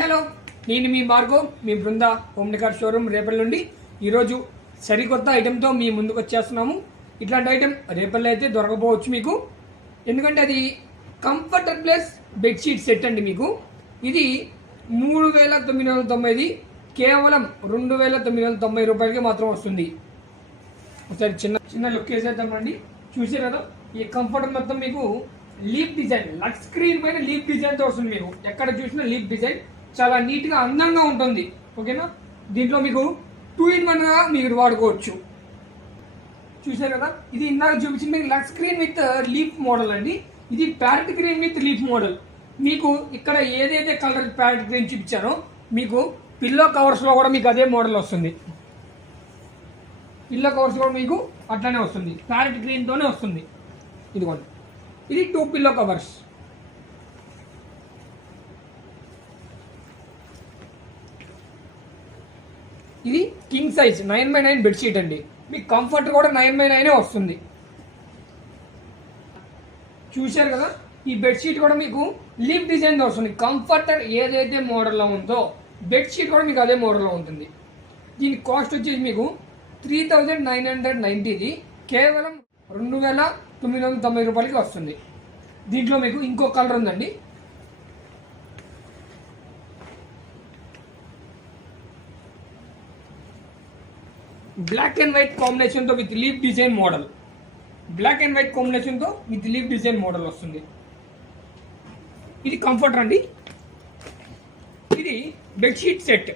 Hello, నేను మీ మార్గో, మీ బృంద home decor showroom రేపల్ నుండి ఈరోజు సరికొత్త ఐటెంతో మీ ముందుకు వచ్చేస్తున్నాము. ఇట్లాంటి ఐటెం రేపల్లో అయితే దొరకపోవచ్చు మీకు, ఎందుకంటే అది కంఫర్టర్ ప్లస్ బెడ్షీట్ సెట్ అండి. మీకు ఇది 3990 కేవలం 2990 రూపాయలకి మాత్రం వస్తుంది. ఒకసారి చిన్న లుక్ వేసేద్దామండి. చూసారు కదా, ఈ కంఫర్టర్ మొత్తం మీకు లీఫ్ డిజైన్, లక్ స్క్రీన్ పైన లీఫ్ డిజైన్ తో వస్తుంది. మీకు ఎక్కడ చూసినా లీఫ్ డిజైన్ చాలా నీట్ గా అందంగా ఉంటుంది. ఓకేనా, దీంట్లో మీకు 2-in-1 గా మీరు వాడుకోవచ్చు. చూసారు కదా, ఇది ఇందాక చూపించింది luck screen with leaf model అండి. ఇది parrot green with leaf model. మీకు ఇక్కడ ఏదైతే కలర్ ప్యారెట్ గ్రీన్ చూపించారో మీకు పిల్లో కవర్స్ లో కూడా మీకు అదే మోడల్ వస్తుంది. పిల్లో కవర్స్ కూడా మీకు అట్లానే వస్తుంది, ప్యారెట్ గ్రీన్ తోనే వస్తుంది. ఇదిగోండి, ఇది 2 పిల్లో కవర్స్. ఇది కింగ్ సైజ్ 9x9 బెడ్షీట్ అండి. మీకు కంఫర్ట్ కూడా 9x9 వస్తుంది. చూశారు కదా, ఈ బెడ్షీట్ కూడా మీకు లీఫ్ డిజైన్ వస్తుంది. కంఫర్టర్ ఏదైతే మోడల్లో ఉందో బెడ్షీట్ కూడా మీకు అదే మోడల్లో ఉంటుంది. దీని కాస్ట్ వచ్చేసి మీకు 3990, కేవలం 2990 రూపాయలకి వస్తుంది. దీంట్లో మీకు ఇంకో కలర్ ఉందండి. బ్లాక్ అండ్ వైట్ కాంబినేషన్తో with leaf design model. Black and white కాంబినేషన్తో విత్ లీఫ్ డిజైన్ మోడల్ వస్తుంది. ఇది కంఫర్టర్ అండి. ఇది బెడ్షీట్ సెట్.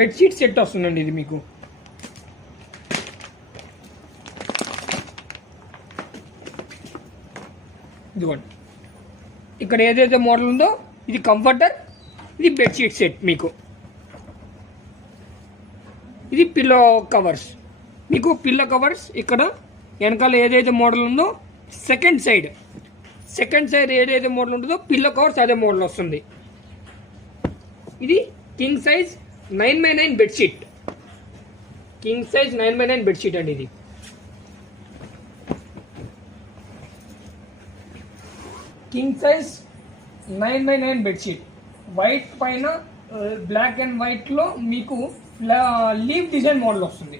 బెడ్షీట్ సెట్ వస్తుందండి. ఇది మీకు ఇదిగోండి, ఇక్కడ ఏదైతే మోడల్ ఉందో ఇది కంఫర్టర్, ఇది బెడ్షీట్ సెట్. మీకు ఇది పిల్లో కవర్స్. మీకు పిల్లో కవర్స్ ఇక్కడ వెనకాల ఏదైతే మోడల్ ఉందో సెకండ్ సైడ్ ఏదైతే మోడల్ ఉంటుందో పిల్లో కవర్స్ అదే మోడల్ వస్తుంది. ఇది king size 9x9 bedsheet. King size 9x9 bedsheet అండి. ఇది king size 9x9 bedsheet. White పైన బ్లాక్ అండ్ వైట్ లో మీకు లీఫ్ డిజైన్ మోడల్ వస్తుంది.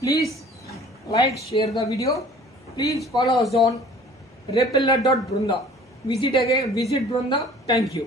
Please like, share the video. Please follow us on repeller.brunda. Visit Brunda. Thank you.